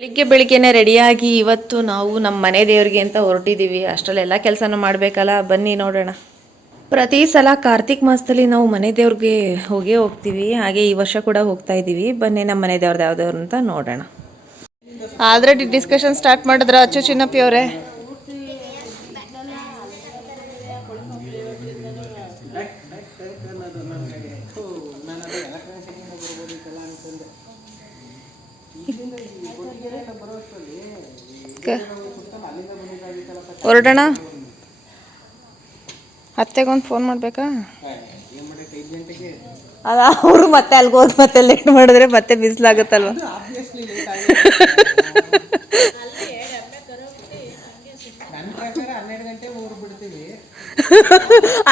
ಬೆಳಿಗ್ಗೆನೆ ರೆಡಿಯಾಗಿ ಇವತ್ತು ನಾವು ನಮ್ಮ ಮನೆ ದೇವ್ರಿಗೆ ಅಂತ ಹೊರಟಿದ್ದೀವಿ. ಅಷ್ಟರಲ್ಲೆಲ್ಲ ಕೆಲಸನೂ ಮಾಡಬೇಕಲ್ಲ, ಬನ್ನಿ ನೋಡೋಣ. ಪ್ರತಿ ಸಲ ಕಾರ್ತಿಕ್ ಮಾಸದಲ್ಲಿ ನಾವು ಮನೆ ದೇವ್ರಿಗೆ ಹೋಗ್ತೀವಿ. ಹಾಗೆ ಈ ವರ್ಷ ಕೂಡ ಹೋಗ್ತಾ ಇದ್ದೀವಿ. ಬನ್ನಿ ನಮ್ಮ ಮನೆ ದೇವ್ರದ್ದು ಯಾವ್ದವ್ರು ಅಂತ ನೋಡೋಣ. ಆಲ್ರೆಡಿ ಡಿಸ್ಕಷನ್ ಸ್ಟಾರ್ಟ್ ಮಾಡಿದ್ರ ಅಚ್ಚು ಚಿನ್ನಪ್ಪಿ ಅವರೇ? ಹೊರಡೋಣ. ಅತ್ತೆಗೊಂದು ಫೋನ್ ಮಾಡ್ಬೇಕಾ? ಅದ ಅವರು ಮತ್ತೆ ಅಲ್ಲಿಗೆ ಹೋಗಿ ಮತ್ತೆ ಲೇಟ್ ಮಾಡಿದ್ರೆ ಮತ್ತೆ ಬಿಸಿಲಾಗುತ್ತಲ್ವ.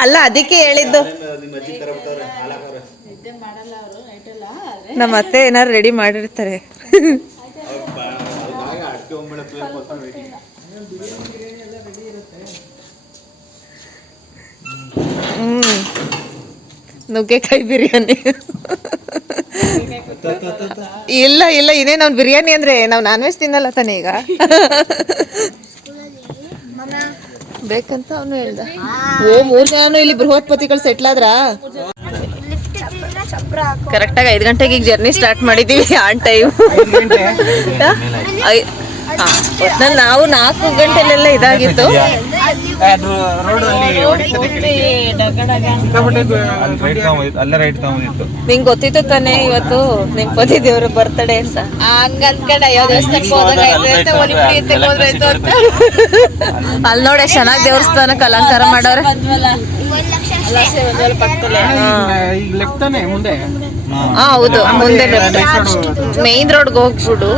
ಅಲ್ಲ ಅದಕ್ಕೆ ಹೇಳಿದ್ದು. ನಮ್ಮ ಅತ್ತೆ ಏನಾರು ರೆಡಿ ಮಾಡಿರ್ತಾರೆ. ನುಗ್ಗೆಕಾಯಿ ಬಿರಿಯಾನಿ. ಇಲ್ಲ ಇಲ್ಲ, ಇನ್ನೇ ನಾವು ಬಿರಿಯಾನಿ ಅಂದ್ರೆ ನಾವು ನಾನ್ ವೆಜ್ ತಿನ್ನಲ್ಲ ತಾನೇ ಈಗ. ಬೇಕಂತ ಅವನು ಹೇಳ್ದ. ಓ 3 ಜನ ಇಲ್ಲಿ ಬೃಹಸ್ಪತಿಗಳು ಸೆಟ್ಲ್ ಆದ್ರ. ಕರೆಕ್ಟಾಗಿ 5 ಗಂಟೆಗೆ ಈಗ ಜರ್ನಿ ಸ್ಟಾರ್ಟ್ ಮಾಡಿದೀವಿ. On time. ಒಟ್ನಲ್ಲಿ ನಾವು 4 ಗಂಟೆಲೆಲ್ಲ ಇದಾಗಿತ್ತು. ನಿಂಗೆ ಗೊತ್ತಿತ್ತು ತಾನೇ ಇವತ್ತು ನಿಮ್ ಪತಿ ದೇವ್ರ ಬರ್ತಡೇ ಅಂತ. ಹಂಗಂದ್ಕಡೆ ಯಾವ ದೇವಸ್ಥಾನಕ್ಕೆ ಹೋದಾಗಾಯ್ತು ಅಂತ. ಅಲ್ಲಿ ನೋಡಿ ಚೆನ್ನಾಗಿ ದೇವಸ್ಥಾನಕ್ಕೆ ಅಲಂಕಾರ ಮಾಡವ್ರೆ. ಹೌದು, ಮುಂದೆ ಮೇನ್ ರೋಡ್ಗೆ ಹೋಗ್ಬಿಡು.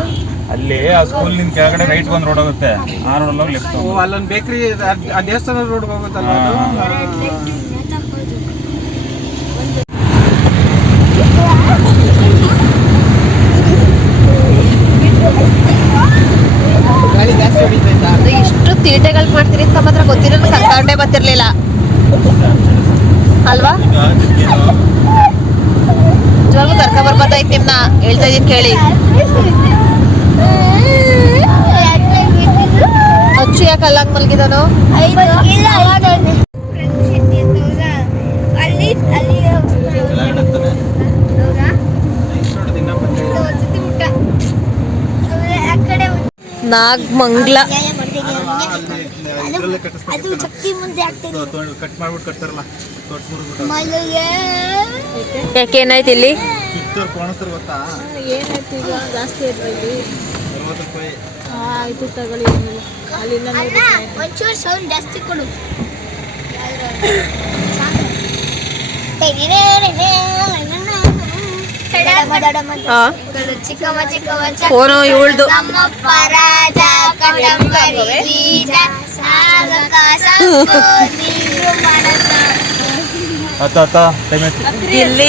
ಅಲ್ಲಿ ಆ ಸ್ಕೂಲ್ ನಿನ್ ಕೆಳಗಡೆ ರೈಟ್ ಬಂದ್ ರೋಡ್ ಹೋಗುತ್ತೆ. ಆ ರೋಡ್ ಹೋಗಿ ಲೆಫ್ಟ್. ಅಲ್ಲೊಂದು ಬೇಕರಿ, ಆ ದೇವಸ್ಥಾನ ರೋಡ್ ಹೋಗುತ್ತಲ್ಲ ಅದು. ಇಷ್ಟು ತೀಟೆಗಳು ಮಾಡ್ತೀರಿ ಅಂತ ಮಾತ್ರ ಗೊತ್ತಿರೋ ಕರ್ಕೊಂಡೇ ಬರ್ತಿರ್ಲಿಲ್ಲ ಅಲ್ವಾ? ನಿಜವಾಗ್ಲೂ ಕರ್ಕ ಬರ್ಬೋದಾಯ್ತು ನಿಮ್ನ, ಹೇಳ್ತಾ ಇದೀನಿ ಕೇಳಿ. ಅಚ್ಚು ಯಾಕೆ ಅಲ್ಲಾಗ ಮಲಗಿದಾನು? ನಾಗಮಂಗ್ಲ ಯಾಕೆ ಏನಾಯ್ತು ಇಲ್ಲಿ? ಆಯ್ತು ತಗೊಳ್ಳಿ, ಅಲ್ಲಿಂದ ಒಂಚೂರು ಸೌಂಡ್ ಜಾಸ್ತಿ ಕೊಡು. ಫೋನು ಇವಳ್ದು. ಗಿಲ್ಲಿ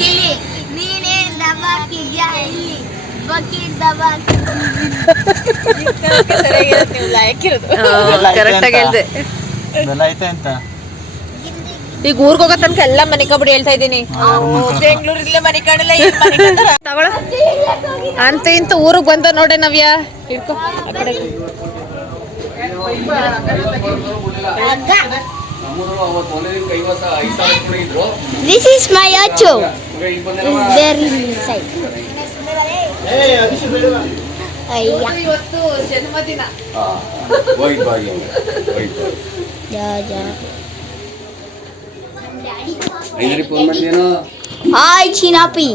ಗಿಲ್ಲಿ ನೀನೇ ದಬಾಕಿದ್ಯಾ ಇಲ್ಲಿ ಕರೆಕ್ಟಾಗಿ ಹೇಳ್ದೆ. ಈಗ ಊರ್ಗ್ ಹೋಗೋ ತನಕ ಎಲ್ಲ ಮನೆ ಕಬಡ್ಡಿ ಹೇಳ್ತಾ ಇದ್ದೀನಿ. ಬೆಂಗಳೂರಿಲ್ಲ ಮನೆ ಕಾಣಲ್ಲ ತಗೊಳ ಅಂತ ಇಂತ ಊರಿಗೆ ಬಂದ ನೋಡೆ ನವ್ಯ. ಇಟ್ಕೋ ಆ ಕಡೆ. This is my Achu. Very inside. ಇವತ್ತು ಜನ್ಮದಿನ. ಹಾಯ್ ಚಿನ್ನಪ್ಪಿ.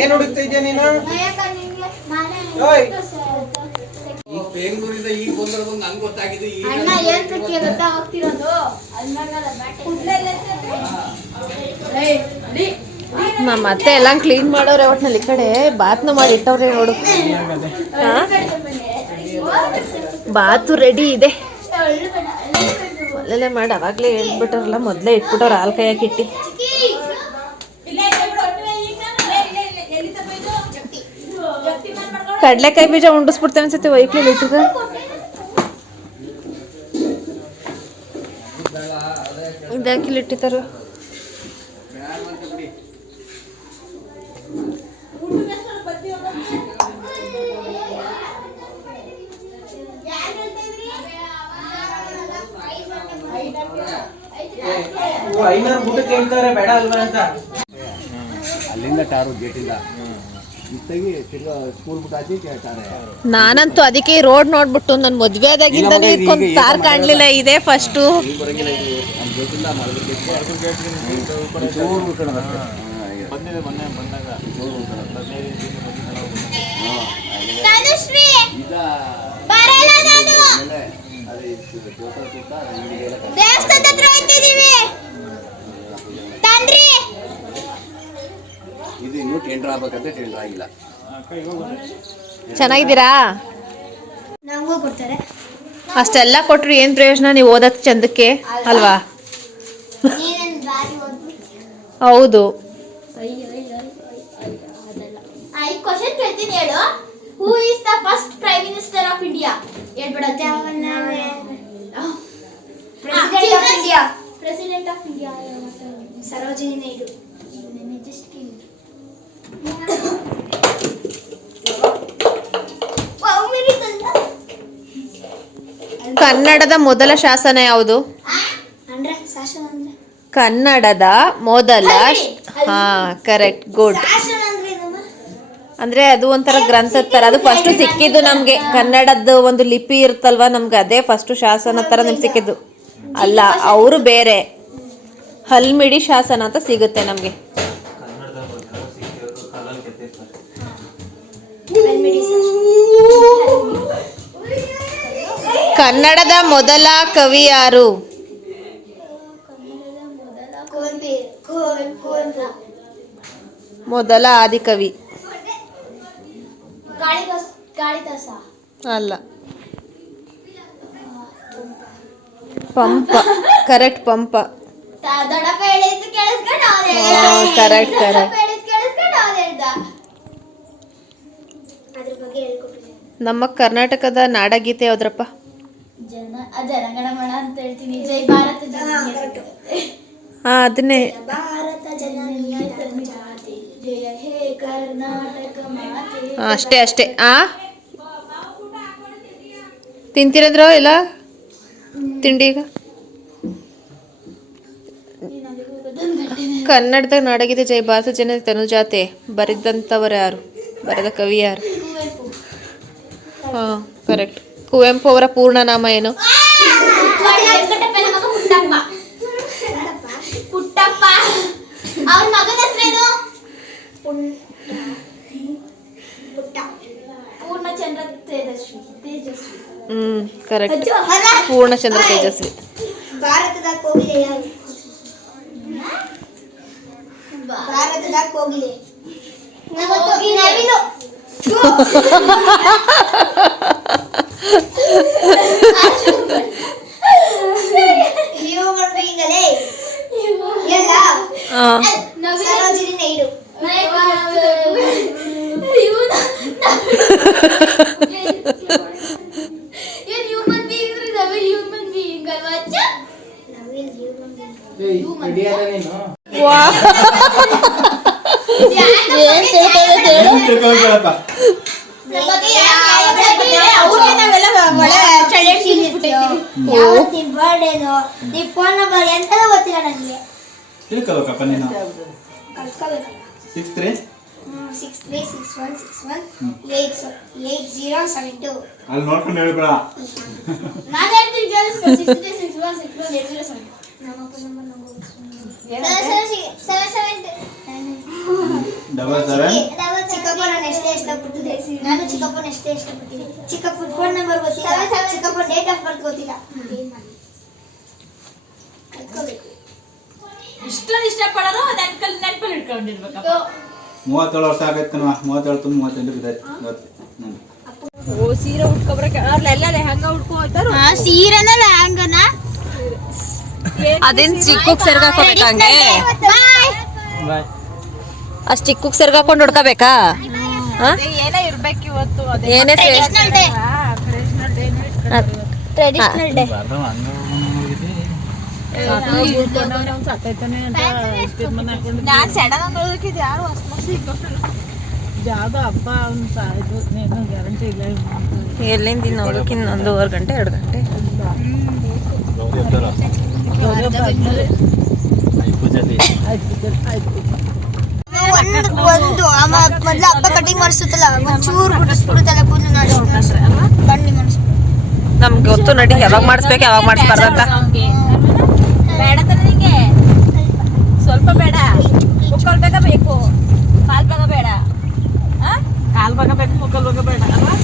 ಏನ್ ಹುಡುಕ್ತಾ ಇದೆಯಾ ನೀನು? ಬೆಂಗಳೂರಿಂದ ಈಗ ಬಂದಿರೋದು ನಂಗೆ ಗೊತ್ತಾಗಿದೆ. ಅಣ್ಣ ಏನ್ ಕಟ್ಟಿ ಗೊತ್ತಾ ಹೋಗ್ತಿರೋದು? ನಮ್ಮ ಅತ್ತೆ ಎಲ್ಲ ಕ್ಲೀನ್ ಮಾಡೋರೆ. ಒಟ್ನಲ್ಲಿ ಈ ಕಡೆ ಬಾತ್ನ ಮಾಡಿ ಇಟ್ಟವ್ರೆ ನೋಡು. ಬಾತು ರೆಡಿ ಇದೆ. ಒಳ್ಳೆಲ್ಲ ಮಾಡಿ ಅವಾಗಲೇ ಹೇಳ್ಬಿಟ್ಟಾರಲ್ಲ, ಮೊದಲೇ ಇಟ್ಬಿಟ್ಟವ್ರು ಹಾಲು ಕಾಯಕ್ಕೆ ಇಟ್ಟು. ಕಡ್ಲೆಕಾಯಿ ಬೀಜ ಉಂಡಿಸ್ಬಿಡ್ತೇನೆ ಅನ್ಸುತ್ತೆ ವೈಕ್ಲಲ್ಲಿ ಇಟ್ಟದ. ಇದಾಕಿಲ್ಲಿ ಇಟ್ಟಿತಾರ. ಐನೂರು ಊಟಕ್ಕೆ ಕೇಳ್ತಾರೆ ಬೇಡ ಅಲ್ವಾ ಅಂತ. ಅಲ್ಲಿಂದ ಟಾರು ಗೇಟಿಂದ ಇತ್ತಾಗಿ ತಿರ್ಗಾ ಸ್ಕೂಲ್ ಬಿಟ್ಟು ಆಚೆ ಟಾರೆ. ನಾನಂತೂ ಅದಕ್ಕೆ ರೋಡ್ ನೋಡ್ಬಿಟ್ಟು ನನ್ನ ಮದ್ವೆ ಆದಾಗಿಂದನೂ ಇದಕ್ಕೊಂದು ತಾರ್ ಕಾಣ್ಲಿಲ್ಲ. ಇದೇ ಫಸ್ಟು. ಇಲ್ಲಿ ಬರಂಗಿಲ್ಲ ಇದು ನಮ್ಮ ಗೇಟಿಂದ ಮಳದ ಗೇಟ್ ಬಂದಿದೆ ಮೊನ್ನೆ ಬಂದಾಗ ತನುಶ್ರೀ ಈಗ ಬರಲ್ಲ ನಾನು. ಅದೇ ಜೋತರ ಸುತ್ತ ದೇವಸ್ಥಾನದ ಹತ್ರ ಹೋಗ್ತಿದೀವಿ. ತಂದ್ರಿ ಇದು ಇನ್ನೂ ಟೆಂಡರ್ ಆಗ್ಬೇಕಂತ ಟೆಂಡರ್ ಆಗಿಲ್ಲ. ಚೆನ್ನಾಗಿದ್ದೀರಾ? ನಮಗೂ ಕೊಡ್ತಾರೆ. ಅಷ್ಟೆಲ್ಲ ಕೊಟ್ರು ಏನ್ ಪ್ರಯೋಜನ? ನೀವು ಓದೋದ್ ಚಂದಕ್ಕೆ ಅಲ್ವಾ? ನೀನೇನ್ ಬಾರಿ ಓದ್ಬಿಟ್ಟು. ಹೌದು. ಈ ಕ್ವಶನ್ ಕೇಳ್ತೀನಿ ಹೇಳು. Who is the first prime minister of India? ಹೇಳ್ಬೇಡ. President of India Sarojini Naidu. ಕನ್ನಡದ ಮೊದಲ ಶಾಸನ ಯಾವುದು? ಅಂದ್ರೆ ಶಾಸನ ಅಂದ್ರೆ ಕನ್ನಡದ ಮೊದಲ ಹಾ ಕರೆಕ್ಟ್, ಗುಡ್. ಶಾಸನ ಅಂದ್ರೆ ಏನಮ್ಮ? ಅಂದ್ರೆ ಅದು ಒಂಥರ ಗ್ರಂಥದ ತರ. ಅದು ಫಸ್ಟ್ ಸಿಕ್ಕಿದ್ದು ನಮ್ಗೆ. ಕನ್ನಡದ ಒಂದು ಲಿಪಿ ಇರುತ್ತಲ್ವಾ, ನಮ್ಗೆ ಅದೇ ಫಸ್ಟ್ ಶಾಸನ ತರ ನಮ್ಗೆ ಸಿಕ್ಕಿದ್ದು. ಅಲ್ಲ, ಅವರು ಬೇರೆ. ಹಲ್ಮಿಡಿ ಶಾಸನ ಅಂತ ಸಿಗುತ್ತೆ ನಮ್ಗೆ. ಕನ್ನಡದ ಮೊದಲ ಕವಿ ಯಾರು? ಮೊದಲ ಆದಿಕವಿ ಕಾಳಿದಾಸ ಅಲ್ಲ, ಪಂಪ. ಕರೆಕ್ಟ್, ಪಂಪ. ದೊಡ್ಡಪ್ಪ ಹೇಳಿದ್ದು ಕೇಳಿಸ್ಕೊಂಡು ಅವನು ಕರೆಕ್ಟ್ ಕರೆಕ್ಟ್. ಅದ್ರ ಬಗ್ಗೆ ಹೇಳ್ಕೊಟ್ಟಿದ್ದೀನಿ. ನಮ್ಮ ಕರ್ನಾಟಕದ ನಾಡಗೀತೆ ಯಾವ್ದ್ರಪ್ಪ? ಜನಗಣಮನ ಅಂತ ಹೇಳ್ತೀನಿ. ಜೈ ಭಾರತ ಜನನಿ. ಹಾ, ಅದನ್ನೇ. ಭಾರತ ಜನನಿಯ ಜಾತಿ ಜಯ ಹೇ ಕರ್ನಾಟಕ ಮಾತೆ. ಅಷ್ಟೇ ಅಷ್ಟೇ. ತಿಂತಿರದ್ರೋ ಇಲ್ಲ ತಿಂಡಿ? ಈಗ ಕನ್ನಡದ ನಾಡಗೀತೆ ಜೈ ಭಾರತ ಜನ ತನುಜಾತೆ ಬರೆದಂಥವರು ಯಾರು? ಬರೆದ ಕವಿ ಯಾರು? ಹಾ ಕರೆಕ್ಟ್. ಕುವೆಂಪು ಅವರ ಪೂರ್ಣ ನಾಮ ಏನು? ಪುಟ್ಟಪ್ಪ. ಅವನ ಮಗನ ಹೆಸರೇನು? ಪುಟ್ಟ. ಪೂರ್ಣಚಂದ್ರ ತೇಜಸ್ವಿ. ಕರೆಕ್ಟ್. ಪೂರ್ಣಚಂದ್ರ ತೇಜಸ್ವಿ. ಭಾರತದ ಕೋಗಿಲೆ ಯಾರು? ಭಾರತದ ಕೋಗಿಲೆ ನವಿಲು. ಸರೋಜಿನಿ ನಾಯ್ಡು. ಹ್ಯೂಮನ್ ಬೀಯಿಂಗ್ ನವಿಲ್ ಹ್ಯೂಮನ್ ಬೀಯಿಂಗ್ ಅಲ್ವಾ? ನವಿಲ್ ಹ್ಯೂಮನ್ ಬೀಯಿಂಗ್. ನೀನು ಫೋನ್ ನಂಬರ್ ಎಂತ ಗೊತ್ತಿಲ್ಲ ನನಗೆ. ತಿಳ್ಕೋಬೇಕಪ್ಪ ನೀನು. 63 6361618072. ಅಲ್ಲಿ ನೋಡ್ಕೊಂಡು ಹೇಳ್ಬೇಡ. ನಾನು ಹೇಳ್ತೀನಿ ಕೇಳಿಸ್ಕೊ. 6361618072. ನಮ್ಮಪ್ಪ ನಂಬರ್ ನಂಗೆ ಚಿಕ್ಕಪ್ಪ ನಾನು ಎಷ್ಟೇ ಇಷ್ಟಪಟ್ಟಿದ್ದೆ. ನಾನು ಚಿಕ್ಕಪ್ಪನ ಎಷ್ಟೇ ಇಷ್ಟಪಟ್ಟಿದ್ದೆ. ಚಿಕ್ಕಪ್ಪನ ಫೋನ್ ನಂಬರ್ ಗೊತ್ತಿಲ್ಲ, ಚಿಕ್ಕಪ್ಪನ ಡೇಟ್ ಆಫ್ ಬರ್ತ್ ಗೊತ್ತಿಲ್ಲ. ಇಷ್ಟೊಂದು ಇಷ್ಟಪಡೋದು ಅದು ನೆನಪಲ್ಲಿ ಇಟ್ಕೊಂಡಿರ್ಬೇಕಪ್ಪ. 37 ವರ್ಷ ಆಗೈತೆ ಕಣವ. 37 ತುಂಬ 38 ಬಿದ್ದೈತೆ ಇವತ್ತು. ಸೀರೆ ಉಟ್ಕೊಬ್ರಕ್ಕೆ ಅವ್ರಲ್ಲೆಲ್ಲ ಹೆಂಗ ಉಟ್ಕೊ ಹೋಗ್ತಾರ. ಸೀರೆನ ಲೆಹಂಗನ ಅದೇನ್ ಚಿಕ್ಕಕ್ ಸೆರ್ಗಾಕೋಬೇಕಂಗೆ? ಅಷ್ಟ್ ಚಿಕ್ಕಕ್ ಸೆರ್ಗಾಕೊಂಡು ಹುಡ್ಕೋಬೇಕಾ? ಏನೋ ಇರ್ಬೇಕು ಇವತ್ತು ಅದೇ ಏನೇ ಟ್ರೆಡಿಷನಲ್ ಡೇ ಟ್ರೆಡಿಷನಲ್ ಡೇ ನಾನು ಸಡನ್ ನೋಡೋದಕ್ಕಿದ್ದು ಯಾರು ಯಾವ್ದೋ ಹಬ್ಬ ಅಂತ ಇದು ಏನು ಗ್ಯಾರಂಟಿ ಇಲ್ಲ ಎಲ್ಲಿಂದ ಇನ್ನು ಹೋಗೋಕೆ ಇನ್ನು 1.5 ಗಂಟೆ 2 ಗಂಟೆ. ಒಂದು ಮೊದ್ಲು ಹಬ್ಬ ಕಟಿಂಗ್ ಮಾಡಿಸುತ್ತಲ್ಲ ಒಂಚೂರು ಬಿಡಿಸ್ಬಿಡುತ್ತಲ್ಲ ಕೂದಲು ಬನ್ನಿ ಮಾಡಿಸ್ಬಿಡು. ನಮ್ಗೆ ಗೊತ್ತು ನಡಿ ಯಾವಾಗ ಮಾಡಿಸ್ಬೇಕು ಯಾವಾಗ ಮಾಡಿಸ್ಬಾರ್ದು ಅಂತ. ಬೇಡ ತಾನೆ ನಿಂಗೆ ಸ್ವಲ್ಪ ಬೇಡ ಮುಕ್ಕಲ್ ಬೇಗ ಬೇಕು ಕಾಲ್ ಬೇಗ ಬೇಡ ಕಾಲ್ ಭಾಗ ಬೇಕು ಮುಕ್ಕಲ್ ಭಾಗ ಬೇಡ ಅಲ್ವಾ?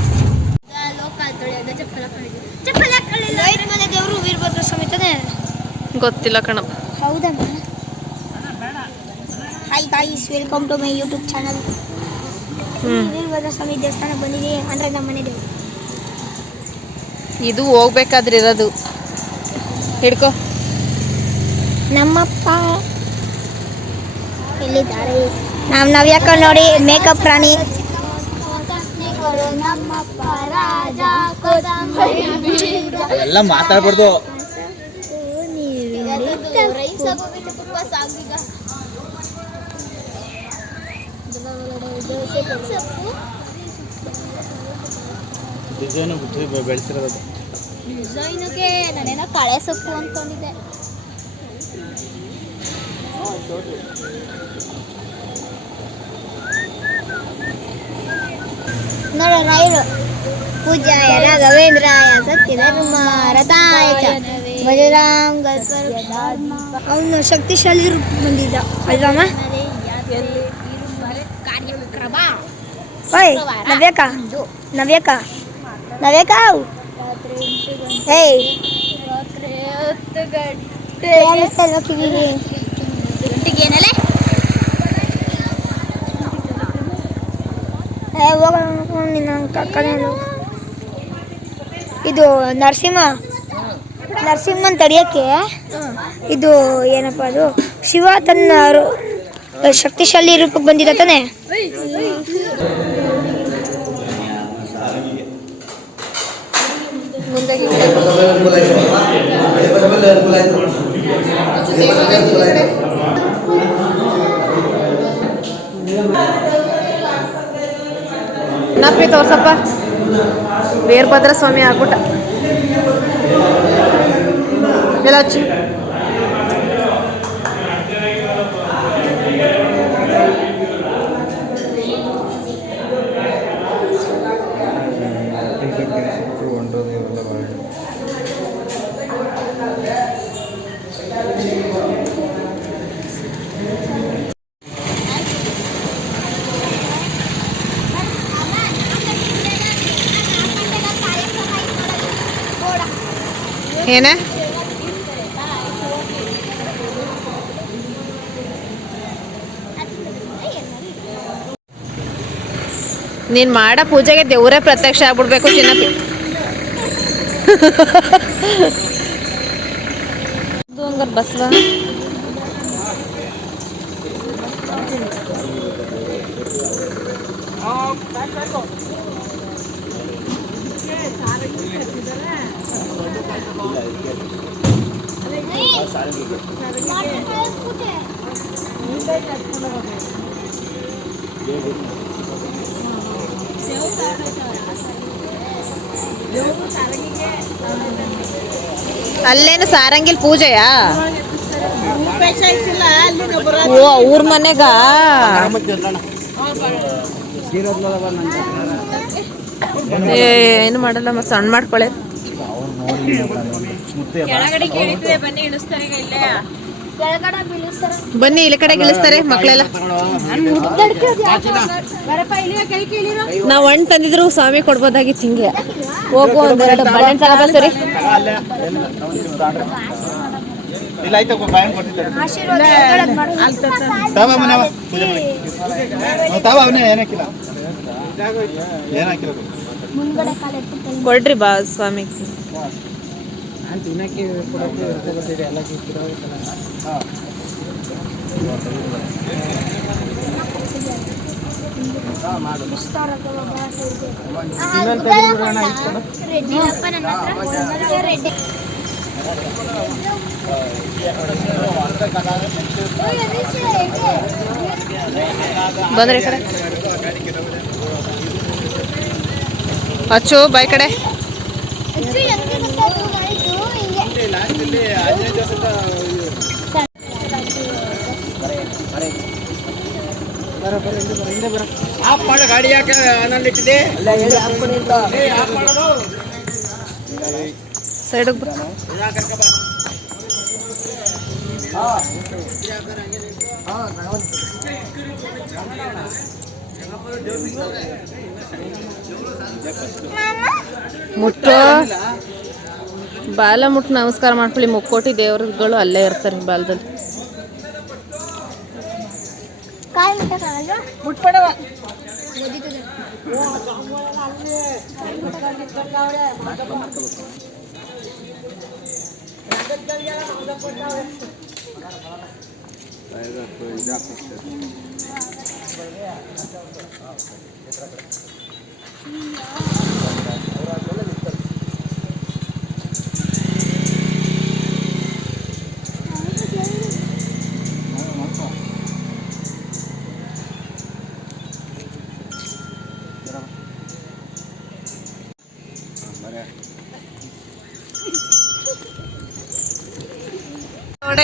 ಲೈಟ್ ಮನೆ ದೇವರು ವೀರಭದ್ರ ಸಮೇತನೇ ಗೊತ್ತಿಲ್ಲ ಕಣಪ್ಪ. ಹೌದಮ್ಮ. Hi guys, welcome to my YouTube channel. Veerabhadra Swamy ದೇವಸ್ಥಾನ ಬಂದಿದ್ದೀವಿ ಅಂದರೆ ನಮ್ಮ ಮನೆ ದೇವರು. ಇದು ಹೋಗ್ಬೇಕಾದ್ರೆ ಇರೋದು ಹಿಡ್ಕೊ. ನಮ್ಮಪ್ಪ ಎಲ್ಲಿದ್ದಾರೆ? ನವ್ಯಕ್ಕ ನೋಡಿ ಮೇಕಪ್ ರಾಣಿ. ಅವೆಲ್ಲ ಮಾತಾಡ್ಬಾರ್ದು. ಡಿಸೈನ್ ಬೆಳೆಸಿರೋದು ಡಿಸೈನ್ಗೆ ನಾನೇನೋ ಕಳೆ ಸೊಪ್ಪು ಅಂದ್ಕೊಂಡಿದ್ದೆ. ನೋಡೋಣ ಇರು. ಪೂಜಾಯ ರಾಘವೇಂದ್ರಾಯ ಸತ್ಯಧರ್ಮಾರತಾಯ ಚ ಬಲಿರಾಮ್ ಅವನು ಶಕ್ತಿಶಾಲಿ ರೂಪ ಬಂದಿದ್ದ ಅಲ್ವಮ್ಮ? ಓಯ್ ನವ್ಯಕ್ಕ ನವ್ಯಕ್ಕ ನವ್ಯಕ್ಕ ಏಯ್ ಕೇಳಿಸ್ತಲ್ವ ಕಿವಿಗೆ? ಗಂಟೆಗೇನಲ್ಲೇ ಹೋಗೋಣ ನಿನ್ನ ಕಕ್ಕನೇನು. ಇದು ನರಸಿಂಹನ್ ತಡಿಯೋಕ್ಕೆ ಇದು ಏನಪ್ಪ ಅದು ಶಿವ ತನ್ನ ಶಕ್ತಿಶಾಲಿ ರೂಪಕ್ಕೆ ಬಂದಿದ್ದ ತಾನೆ. ನಪ್ಪಿ ತೋರ್ಸಪ್ಪ. ವೀರಭದ್ರ ಸ್ವಾಮಿ ಆಗ್ಬಿಟ್ಟ ಎಲ್ಲ ಹಚ್ಚಿ. ಏನೇ ನೀನ್ ಮಾಡೋ ಪೂಜೆಗೆ ದೇವರೇ ಪ್ರತ್ಯಕ್ಷ ಆಗ್ಬಿಡ್ಬೇಕು ಚಿನ್ನಪ್ಪಿ. ಹಂಗಾರೆ ಬಸ್ವ ಅಲ್ಲೇನು ಸಾರಂಗಿಲ್ ಪೂಜೆಯಾ? ಓ ಅವ್ರ ಮನೆಗ ಏನು ಮಾಡಲ್ಲ ಮತ್ತೆ ಸಣ್ಣ ಮಾಡ್ಕೊಳ್ಳೆ. ಬನ್ನಿ ಇಲ್ಲಿ ಕಡೆ ಇಳಿಸ್ತಾರೆ ಮಕ್ಕಳೆಲ್ಲ. ನಾವ್ ಹಣ್ಣು ತಂದಿದ್ರು ಸ್ವಾಮಿ ಕೊಡ್ಬೋದಾಗಿತ್ತು. ಹಿಂಗೆ ಹೋಗು ಒಂದೆರಡು ಬಾಳೆಹಣ್ಣು ತಗೋಬ ಸರಿ. ಕೊಡ್ರಿ ಬಾ ಸ್ವಾಮಿ. ಬಂದ್ರೆ ಈ ಕಡೆ ಅಚ್ಚು ಬಾಯ್ ಕಡೆ. ಆಫ್ ಮಾಡ ಗಾಡಿ ಯಾಕೆ ಅನ್ನಲ್ಲಿಟ್ಟಿದೆ ಸೈಡಿಗೆ ಬಾ. ಮುಟ್ಟು ಬಾಲ ಮುಟ್ಟು ನಮಸ್ಕಾರ ಮಾಡ್ಕೊಳ್ಳಿ. ಮುಕ್ಕೋಟಿ ದೇವರುಗಳು ಅಲ್ಲೇ ಇರ್ತಾರೆ ಬಾಲದಲ್ಲಿ. ಕಾಯಿ ಮುಟ್ಟಕ್ಕಾಗಲ್ವಾ? ಮುಟ್ಬೇಡವ.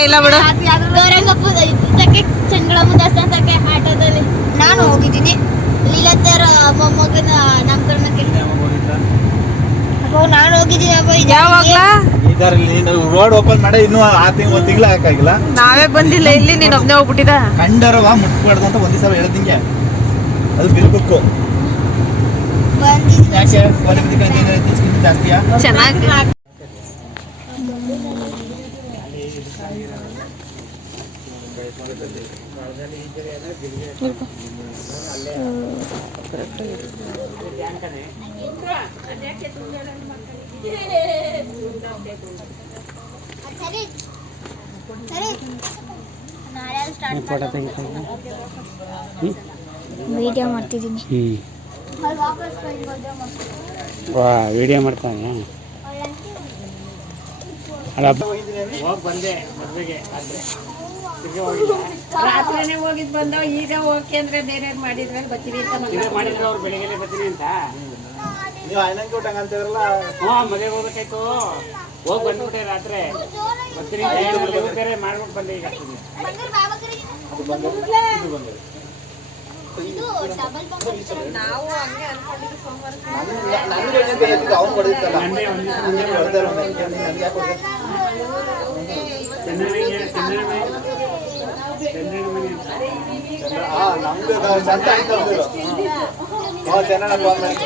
ಇಲ್ಲ ಬಿಡು. ಗೌರಂಗಪ್ಪ ಇದಕ್ಕೆ ಚಂಗಳಮ್ಮ ದೇವಸ್ಥಾನಕ್ಕೆ ಆಟೋದಲ್ಲಿ ನಾನು ಹೋಗಿದ್ದೀನಿ. ಲೀಲತ್ತರ ಮೊಮ್ಮಗನ ನಾಮಕರಣಕ್ಕೆ ಅಪ್ಪ ನಾನು ಹೋಗಿದ್ದೀನಿ. ಅಪ್ಪ ಯಾವಾಗ್ಲಾ ಇದರಲ್ಲಿ ರೋಡ್ ಓಪನ್ ಮಾಡಿ ಇನ್ನೂ ಒಂದು ತಿಂಗಳು ಹಾಕಾಗಿಲ್ಲ. ನಾವೇ ಬಂದಿಲ್ಲ ಇಲ್ಲಿ, ನೀನ್ ಒಬ್ನೇ ಹೋಗ್ಬಿಟ್ಟಿದ. ಕಂಡರವ ಮುಟ್ಬಾರ್ದು ಅಂತ ಒಂದೇ ಸಲ ಹೇಳ್ದಿಂಗೆ ಅದು ಬಿಲ್ಬುಕ್ಕು. ಯಾಕೆ ಜಾಸ್ತಿಯಾ? ಚೆನ್ನಾಗಿ ಸರಿ ಸರಿ ನಾಳೆ ವಿಡಿಯೋ ಮಾಡ್ತಿದ್ದೀನಿ. ವಿಡಿಯೋ ಮಾಡ್ತಾನೆ. ರಾತ್ರಿನೇ ಹೋಗಿದ್ ಬಂದೋ, ಈಗ ಓಕೆ ಅಂದ್ರೆ ಬೇರೆ ಮಾಡಿದ್ರೆ ಬರ್ತೀನಿ ಅಂತ ಮಾಡಿದ್ರೆ ಅವ್ರು ಬೆಳಿಗ್ಗೆ ಬರ್ತೀನಿ ಅಂತ ನೀವು ಆಯ್ನಂಗೆ ಊಟ ಅಂತಿದ್ರಲ್ಲ. ಮನೆಗೆ ಹೋಗ್ಬೇಕಾಯ್ತು. ಹೋಗಿ ಬಂದ್ಬಿಟ್ಟೆ ರಾತ್ರಿ ಬರ್ತೀನಿ ಬೇರೆ ಮಾಡ್ಬಿಟ್ಟು ಬಂದೆ. ಈಗ ನಾವು ಹಂಗೆ ಅನ್ಕೊಂಡಿದ್ದು ಸೋಮವಾರ ಅವ್ನು ಹೊಡೆದಿತ್ತಲ್ಲ ನಮ್ಗೆ ಚಂದ ಚೆನ್ನಾಗಿ ಫೋನ್ ಮಾಡಿ.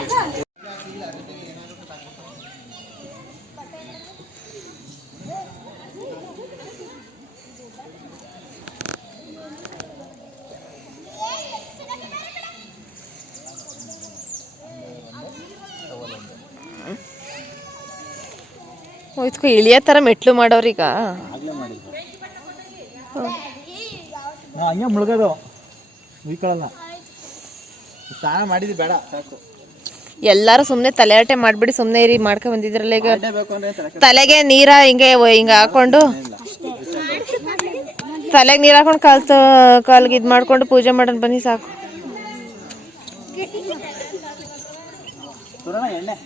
ಹೋಯ್ತು ಇಳಿಯೋ ಥರ ಮೆಟ್ಲು ಮಾಡೋರೀಗ. ನಾವು ಹಂಗೆ ಮುಳುಗೋದು ಉಯ್ಕೊಳ್ಳಲ್ಲ. ಸ್ನಾನ ಮಾಡಿದ್ವಿ ಬೇಡ ಸಾಕು. ಎಲ್ಲಾರು ಸುಮ್ಮನೆ ತಲೆಯಾಟೆ ಮಾಡ್ಬಿಡಿ, ಸುಮ್ಮನೆ ಇರಿ. ಮಾಡ್ಕೊಂಡ್ ಬಂದಿದ್ರಲ್ಲ ಈಗ ಬೇಕು ಅಂದ್ರೆ ತಲೆಗೆ ನೀರ ಹಿಂಗೆ ಹಾಕೊಂಡು ತಲೆಗೆ ನೀರು ಹಾಕೊಂಡು ಕಾಲ್ಗೆ ಇದು ಮಾಡ್ಕೊಂಡು ಪೂಜೆ ಮಾಡೋಣ ಬನ್ನಿ ಸಾಕು. ಸುರಣ ಎಣ್ಣೆ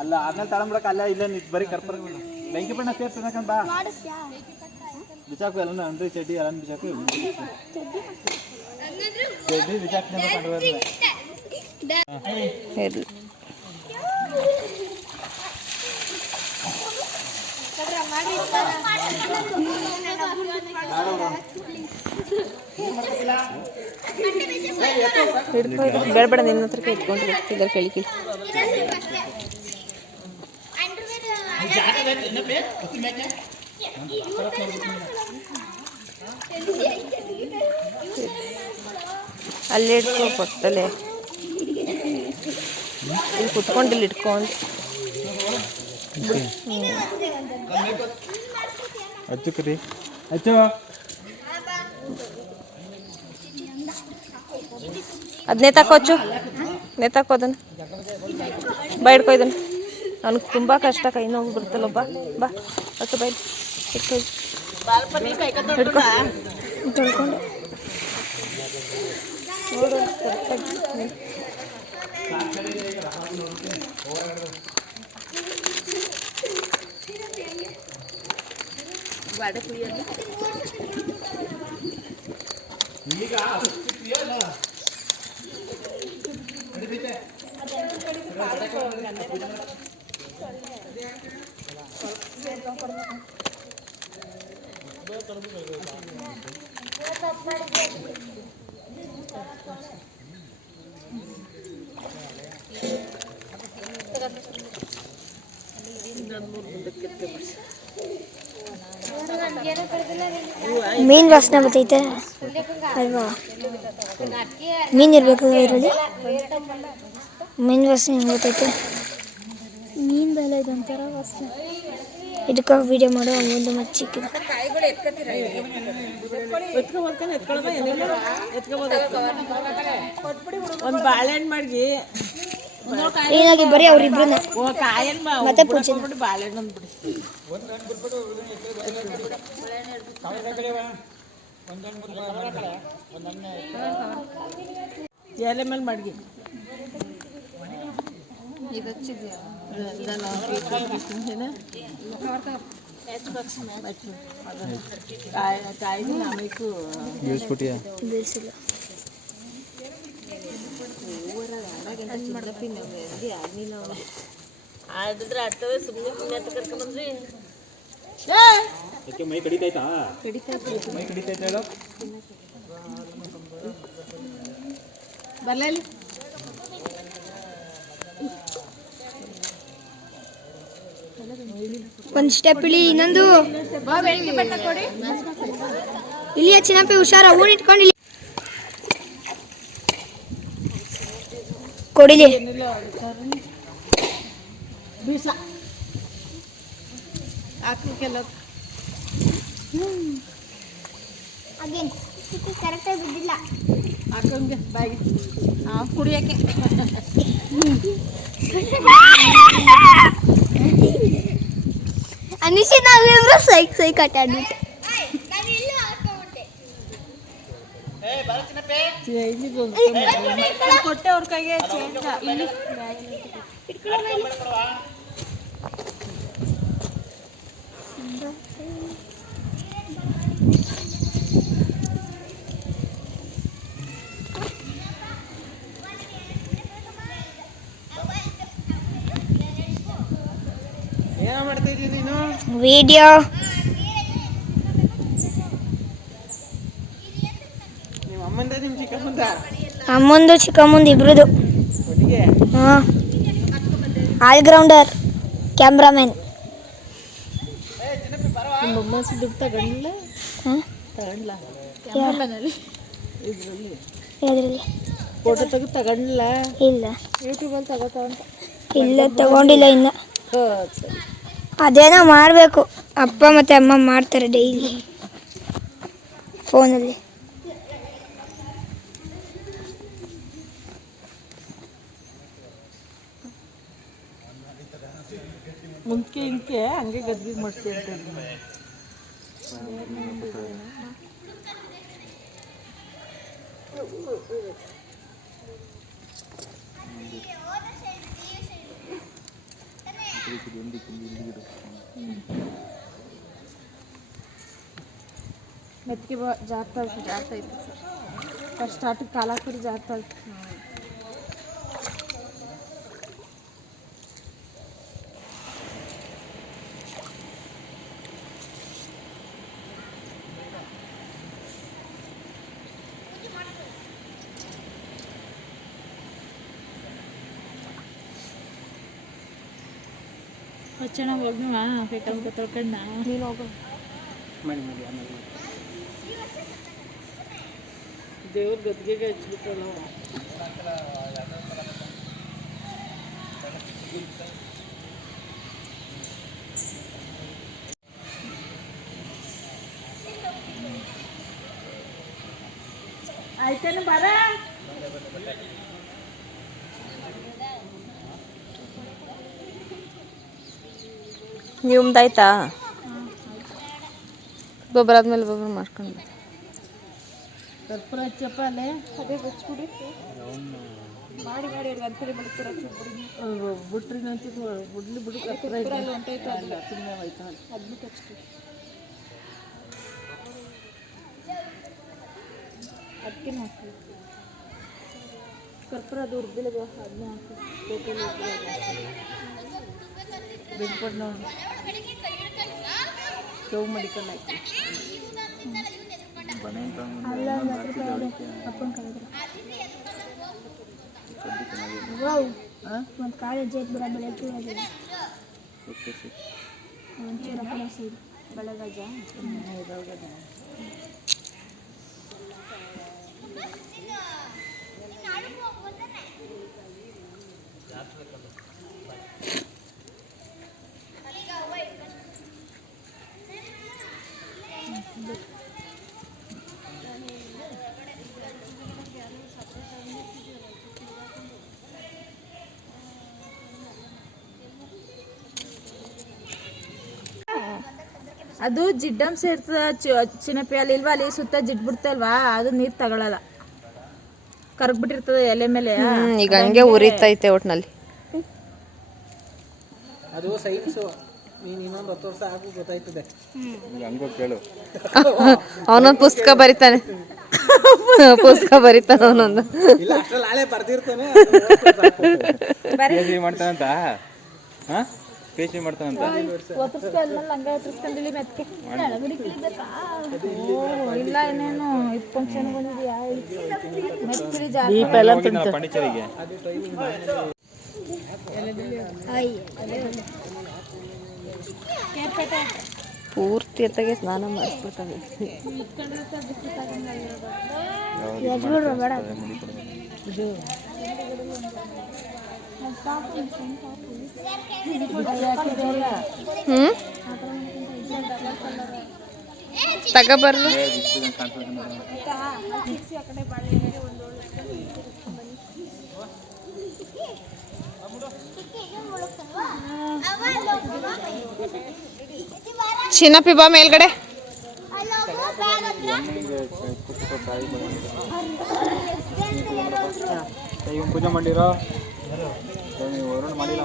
ಅಲ್ಲ ಆದ್ಮೇಲೆ ತಳಂಬಿಡಕ್ಕೆ ಅಲ್ಲ ಇಲ್ಲ ಬರೀ ಕರ್ಪೂರ ಬೆಂಕಿ ಬಣ್ಣ ಸೇರ್ಸಬೇಕಂತ ಬಾ. ಬಿಚಾಕು ಎಲ್ಲ ಅಂಡ್ರಿ ಚಡ್ಡಿ ಎಲ್ಲ ಬಿಚಾಕು ಚಡ್ಡಿ ಬಿಚಾಕ್ನೆ ಇರ್ಲಿ. ಬೇಡ ಬೇಡ, ನಿನ್ನ ಹತ್ರಕ್ಕೆ ಇಟ್ಕೊಂಡು ಇದರ ಕೇಳಿ ಕೇಳಿ. ಅಲ್ಲೇ ಇಟ್ಕೋ ಪಕ್ಕದಲ್ಲೇ, ಇಲ್ಲಿ ಕುತ್ಕೊಂಡು ಇಲ್ಲಿ ಇಟ್ಕೊಂಡು ಹಚ್ಚು ಕರಿ ಹಚ್ಚು. ಅದು ನೇತಾಕೋಚು ನೇತಾಕೋ ಅದನ್ನು ಬಾ ಹಿಡ್ಕೊ ಇದನ್ನು ನನಗೆ ತುಂಬ ಕಷ್ಟ ಕೈ ನೋವು ಬರ್ತಲ್ಲ ಬಾ ಬಾ ಓಕೆ ಬೈ ಹಿಡ್ಕೊ ಹಿಡ್ಕೊ ತೊಳ್ಕೊಂಡು ನೋಡು ಕರೆಕ್ಟಾಗಿ ಮೀನು ವಾಸನೆ ಬರ್ತೈತೆ ಅಲ್ವಾ? ಮೀನು ಇರಬೇಕು ಇದರಲ್ಲಿ. ಮೀನು ವಾಸನೆ ಹೆಂಗೆ ಬರ್ತೈತೆ? ಮೀನು ಬೆಲೆ ಇದೊಂಥರ ವಾಸನೆ. ಇದಕ್ಕೆ ವಿಡಿಯೋ ಮಾಡೋ ಒಂದು ಮತ್ತು ಚಿಕ್ಕದು ಒಂದು ಬಾಳೆಹಣ್ಣು ಮಾಡಿ ಏನಾಗಿ ಬರೀ ಅವ್ರಿಬ್ರನ್ನ ಮತ್ತೆ ಪೂಜೆ ಬಾಳೆಹಣ್ಣು ಒಂದು ಬಿಡಿಸ್ತೀವಿ. ಎಲೆ ಮೇಲೆ ಮಡ್ಗಿ ಕಾಯಿಗೆ ನಮಗೂ ಬೀಳ್ಸ್ಬಿಟ್ಟಿಯಾ ಬೀಳಿಸಿಲ್ಲ. ಆಡಿದ್ರೆ ಆಡ್ತವೆ ಸುಮ್ಮನೆ ಸುಮ್ಮನೆ ಅಂತ ಕರ್ಕೊಂಡ್ಬಂದ್ರಿ ಯಾಕೆ ಮೈ ಕಡಿತೈತಾ ಮೈ ಕಡಿತೈತೆ ಹೇಳು ಬರಲಿ ಒಂದು ಸ್ಟೆಪ್ ಇಳಿ, ಇನ್ನೊಂದು ಇಲ್ಲಿ ಚಿನ್ನಪ್ಪಿ ಹುಷಾರ ಊಟ ಇಟ್ಕೊಂಡು ಇಲ್ಲಿ ಕೊಡಿಲಿ. ಬೀಸ ಹಾಕಕ್ಕೆಲ್ಲ ಕರೆಕ್ಟಾಗಿ ಬಿದ್ದಿಲ್ಲ. ಹಾಕಂಗೆ ಬಾಯಿಗೆ ಕುಡಿಯೋಕ್ಕೆ ಅನಿಶಿ ನಾವೆಲ್ಲರೂ ಸೈಕ್ ಆಟ ಆಡ್ಬಿಟ್ಟೆ. ಕೊಟ್ಟೆ ಅವ್ರ ಕೈಗೆ ಇಲ್ಲಿ ಏನೋ ಮಾಡ್ತಾ ಇದ್ದೀಯ ನೀನು? ವಿಡಿಯೋ ನಿಮ್ಮ ಅಮ್ಮಂದ ನಿಮ್ಮ ಚಿಕ್ಕಮ್ಮಂದ ಅಮ್ಮಂದು ಚಿಕ್ಕಮ್ಮಂದು ಇಬ್ರದು. ಒಟ್ಟಿಗೆ ಹಾಂ, ಆಲ್ರೌಂಡರ್ ಕ್ಯಾಮ್ರಾಮನ್. ನಿಮ್ಮಮ್ಮ ದುಡ್ಡು ತಗೊಂಡಿಲ್ಲ ಹಾಂ, ತಗೊಂಡ್ಲ ಕ್ಯಾಮ್ರಾಮನಲ್ಲಿ ಇದರಲ್ಲಿ ಯಾವುದ್ರಲ್ಲಿ? ಫೋಟೋ ತೆಗೆದು ತಗೊಂಡಿಲ್ಲ ಇಲ್ಲ ಯೂಟ್ಯೂಬಲ್ಲಿ ತಗೋತ ಅಂತ. ಇಲ್ಲ ತಗೊಂಡಿಲ್ಲ ಇನ್ನು. ಸರಿ ಅದೇನೋ ಮಾಡಬೇಕು. ಅಪ್ಪ ಮತ್ತು ಅಮ್ಮ ಮಾಡ್ತಾರೆ ಡೈಲಿ ಫೋನಲ್ಲಿ. ಮುಂಚೆ ಇಂಕೆ ಹಂಗೆ ಗದ್ದಿಗೆ ಮಾಡಿಸಿ ಅಂತ ಮೆತ್ತಿಗೆ ಜಾರ್ತಾ ಇತ್ತು ಸರ್. ಫಸ್ಟ್ ಸ್ಟಾರ್ಟಿಗೆ ಕಾಲು ಹಾಕಿದ್ರೆ ಜಾರ್ತಾ ಇತ್ತು. ಚೆನ್ನಾಗಿ ಹೋಗಿ ಬೇಕಾದ್ರೆ ತೊಳ್ಕೊಂಡು ನೀನು ಹೋಗೋ ಮಾಡಿ ಆಮೇಲೆ ದೇವ್ರ ಗದ್ಗೆಗೆ ಹಚ್ಬಿಟ್ರಲ್ಲ. ಆಯ್ತೇನು ಬರ ನಿಮ್ದಾಯ್ತಾ? ಗೊಬ್ಬರ ಆದ್ಮೇಲೆ ಗೊಬ್ಬರ ಮಾಡ್ಕೊಂಡು ಕರ್ಪೂರ ಹಚ್ಚಪ್ಪ ಅಲ್ಲೇ ಅದೇ ಹಚ್ಬಿಡಿ ಮಾಡಿ ಮಾಡಿ ಒಂದ್ಸರಿ ಬಿಡ್ತೀರ ಬಿಟ್ರಿ ನಂತಿದ್ದು ಬಿಡ್ಲಿ ಬಿಡು ಕರ್ಪೂರ ಹೊಂಟೈತೆ ಅಲ್ಲ ಸುಮ್ಮನೆ ಹೋಯ್ತಾ ಅದ್ಬಿಟ್ಟು ಹಚ್ತೀವಿ ಅದಕ್ಕೆ ಹಾಕಿ ಕರ್ಪೂರ ಅದು ಉರ್ಬಿಲದು ಅದನ್ನ ಹಾಕಿ ಬಿಟ್ಬಿಟ್ಟು ನೋಡಿ ಸ್ಟವ್ ಮಡಿಕೊಂಡು ಹಾಕಿ ಒಂದು ಕಾಲೇಜ್ ಐತೆ ಬಿಡ ಬೆಳಗ್ಗೆ ಬೆಳಗಜ ಅದು ಜಿಡ್ಡಂ ಸೇರ್ತದ ಚಿನಪಿ ಅಲ್ಲಿ ಇಲ್ವಾ ಅಲ್ಲಿ ಸುತ್ತ ಜಿಡ್ ಬಿಡ್ತಲ್ವಾ ಅದು ನೀರು ತಗೊಳಲ್ಲ ಕರ್ಗ್ಬಿಟ್ಟಿರ್ತದೆ ಎಲೆ ಮೇಲೆ ಈಗ ಹಂಗೆ ಉರಿತೈತೆ ಒಟ್ನಲ್ಲಿ. ಅದು ಸೈನ್ಸು ನೀನು ಇನ್ನೊಂದು 10 ವರ್ಷ ಆಗು ಗೊತ್ತಾಯ್ತದೆ. ಹಂಗೋ ಕೇಳು. ಅವನೊಂದು ಪುಸ್ತಕ ಬರಿತಾನೆ ಅವನೊಂದು. ಇಲ್ಲ ಅಷ್ಟ್ರಲ್ಲಿ ನಾಳೆ ಬರ್ದಿರ್ತಾನೆ. ಪಿ ಮಾಡ್ತಾನಂತ. ಪಿ ಮಾಡ್ತಾನಂತ. ಇಲ್ಲ ಏನೇನು ಫಂಕ್ಷನ್ ಬಂದಿದ್ಯಾ ಪಾಂಡಿಚೇರಿಗೆ ಪೂರ್ತಿ ಎತ್ತಾಗೆ ಸ್ನಾನ ಮಾಡಿಸ್ಬಿಡ್ತಾವೆ. ತಗೋಬರ್ರಿ. ಚಿನ್ನಪ್ಪಿ ಬಾ ಮೇಲ್ಗಡೆ. ಪೂಜೆ ಮಾಡಿರೋ ಮಾಡಿಲ್ಲ.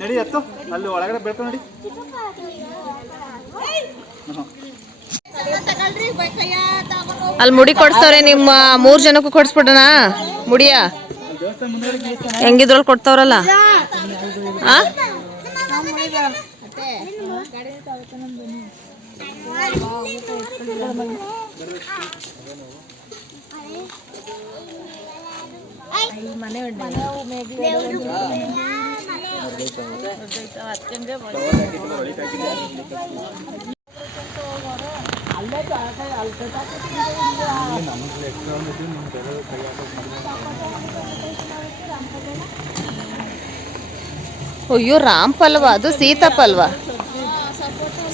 ನಡಿ ಎತ್ತು ಅಲ್ಲಿ ಒಳಗಡೆ ಬೆಳ್ಕೊ ನಡಿ. ಅಲ್ಲಿ ಮುಡಿ ಕೊಡ್ಸ್ತವ್ರೆ. ನಿಮ್ಮ 3 ಜನಕ್ಕೂ ಕೊಡ್ಸ್ಬಿಡೋಣ ಮುಡಿಯ. ಹೆಂಗಿದ್ರಲ್ಲಿ ಕೊಡ್ತಾವ್ರಲ್ಲ. ಅಯ್ಯೋ ರಾಮ್ಫಲ್ವ ಅದು ಸೀತಾಫಲ್ವ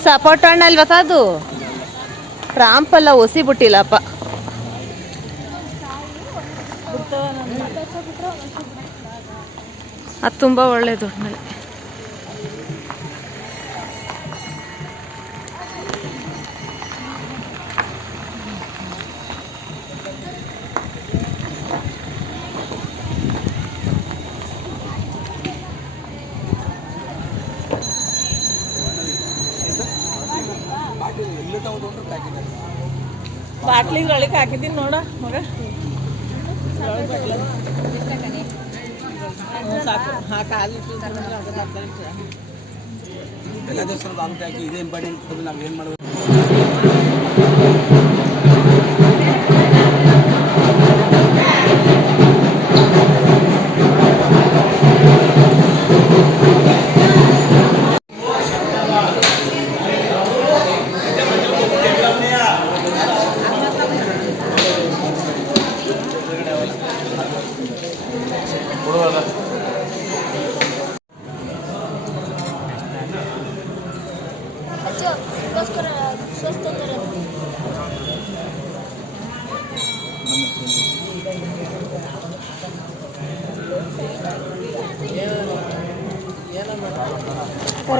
ಸಪೋಟ ಹಣ್ಣು ಅಲ್ವಾ ಅದು. ರಾಮ್ಫಲ ಹೊಸಿ ಬಿಟ್ಟಿಲ್ಲಪ್ಪ. ಅದು ತುಂಬ ಒಳ್ಳೇದು ಒಟ್ಟಿನಲ್ಲಿ. ಬಾಟ್ಲಿಗೆ ಒಳಗೆ ಹಾಕಿದ್ದೀನಿ ನೋಡ ಮಗ. ಸಾಕು ಹಾಕಿ ಎಲ್ಲ ದಿವಸ ಆಗುತ್ತೆ. ಇದೇ ಇಂಪಾರ್ಟೆಂಟ್. ನಾವು ಏನು ಮಾಡಬೇಕು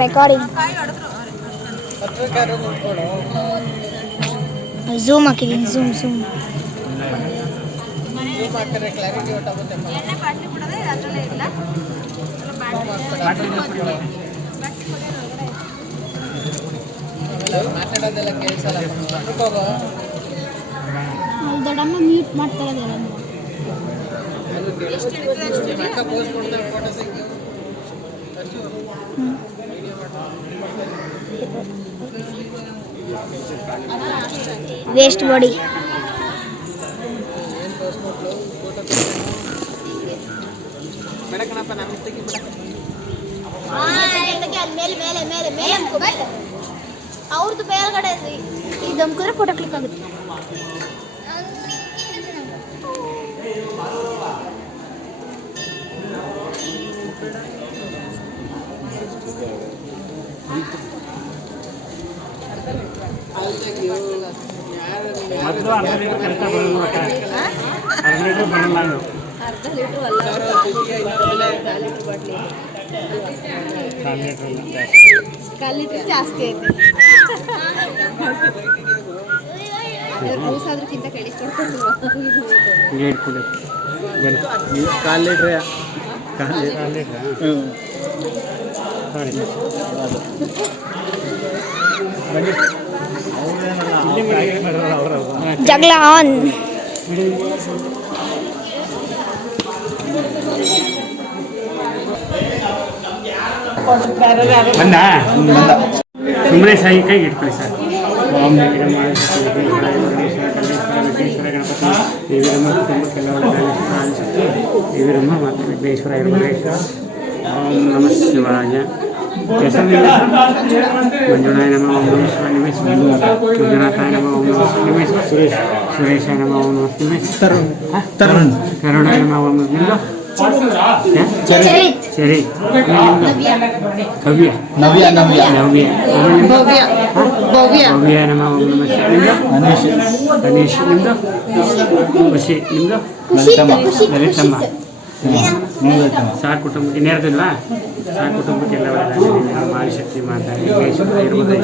ರೆಕಾರ್ಡಿಂಗ್ ಝೂಮ್ ಹಾಕಿದ್ದೀನಿ ಝೂಮ್ ಕ್ಲಾರಿಟಿ ಹೊಟ್ಟಾಗುತ್ತೆ. ಎಣ್ಣೆ ಬಾಟ್ಲಿ ಬಿಡೋದೇ ಅದರಲ್ಲೇ ಇಲ್ಲ. ಮಾತಾಡೋದೆಲ್ಲ ಕೇಳಿಸಲ್ಲ. ಹೋಗೋ ದೊಡ್ಡಮ್ಮ ಮ್ಯೂಟ್ ಮಾಡ್ತಾರೆ ಅಕ್ಕ ಪೋಸ್ಟ್ ಕೊಡ್ತಾರೆ ಫೋಟೋ ಸಿಕ್ಕಿ ವೇಸ್ಟ್ ಬಾಡಿ ಬೇಡ ಕಣಪ್ಪ ನಮ್ಮ ತೆಗಿ ಬಿಡ. ಅವ್ರದ್ದು ಮೇಲ್ಗಡೆ ಇದು ಅಮ್ಕಿದ್ರೆ ಫೋಟೋ ಕ್ಲಿಕ್ ಆಗುತ್ತೆ. ಅರ್ಧ ಲೀಟ್ರು ಅಲ್ಲ, 1 ಲೀಟ್ರ್ ಜಾಸ್ತಿ ಐತೆ. ರೂಸಾದ್ರಕ್ಕಿಂತ ಕೇಳಿಸ್ಕೊಡ್ತಿಲ್ವ? 1/4 ಲೀಟ್ರ್. ಜಗಳ ಆನ್. ಬಂದ ಸುಮ್ಮನೆ ಸಾಯಿ ಕೈಗೆ ಇಟ್ಕೊಳ್ಳಿ ಸರ್. ಓಂ ದೇವಿರಮ್ಮ ವಿಘ್ನೇಶ್ವರ ಗಣಪತಿ ದೇವಿರಮ್ಮ ಕುಟುಂಬಕ್ಕೆಲ್ಲ ಒಳ್ಳೆಯದಾಗಿ ದೇವಿರಮ್ಮ ಮತ್ತು ವಿಘ್ನೇಶ್ವರ ಇರುವುದೇಶ್ವರ. ಓಂ ನಮಃ ಶಿವಾಯ. ಹೆಸರಿನಿಂದ ಮಂಜುನಾಯ ನಮ ಓಂ ನಮಃ ಶಿವಾಯ ನಿಮೇಶ್ ಮಂಜುನಾಥಾಯ ನಮ ಓಂ ನಮಃ ನಿಮೇಶ್ ಸುರೇಶಾಯ ನಮ ಓಂ ನಮಃ ನಿಮೇಶ್ ಕರುಣಾಯ ನಮ ಓಂ ನಮಃ ಸರಿ ಕವ್ಯ ನವ್ಯ ಭವ್ಯ ನಮ ಓಂ ನಮಃ ಅನೀಶ್ ನಿಮ್ದು ಖುಷಿ ನಿಮ್ದು ಲಲಿತಮ್ಮ ಸಾಕು ಕುಟುಂಬಕ್ಕೆ ನೇರದಿಲ್ವಾ? ಸಾಕು ಕುಟುಂಬಕ್ಕೆಲ್ಲ ಒಳ್ಳೆಯದಾಗಲಿ. ಮಾರಿಶಕ್ತಿ ಮಾತಾಡಿ ಇರ್ಬೋದು.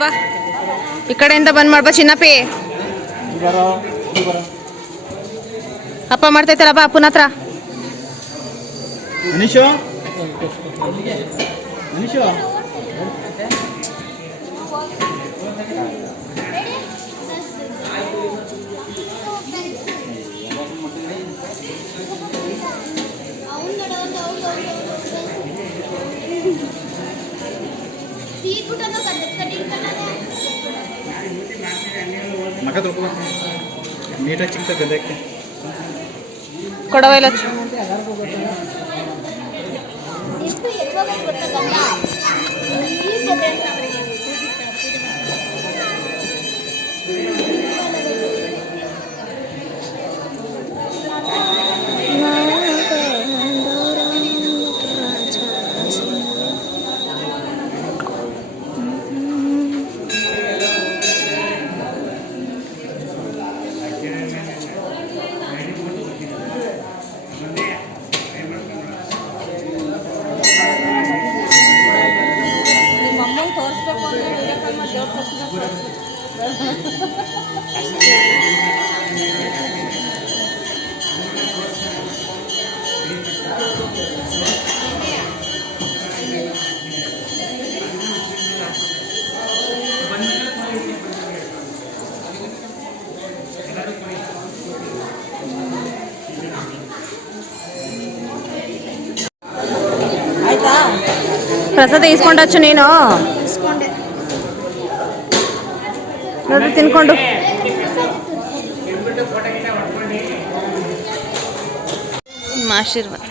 ಬಾ ಈ ಕಡೆಯಿಂದ ಬಂದ್ ಮಾಡ್ಬಾ ಚಿನ್ನಪ್ಪಿ. ಅಪ್ಪ ಮಾಡ್ತೈತಲ್ಲ ಬಾ ಅಪ್ಪನ ಹತ್ರ. ಅನೀಶು ಮಗ ತೊಳ್ಕೊ ನೀಟಾಗಿ ಚಿಕ್ಕ ಗದ್ದಕ್ಕೆ ಕೊಡವ ಇಲ್ಲ. ನಿಮ್ಮ ಅಮ್ಮಂಗೆ ತೋರಿಸಿ ಪ್ರಸಾದ ಇಸ್ಕೊಂಡಚ್ಚು ನೀನು ನೋಡ್ರಿ ತಿನ್ಕೊಂಡು. ನಿಮ್ಮ ಆಶೀರ್ವಾದ.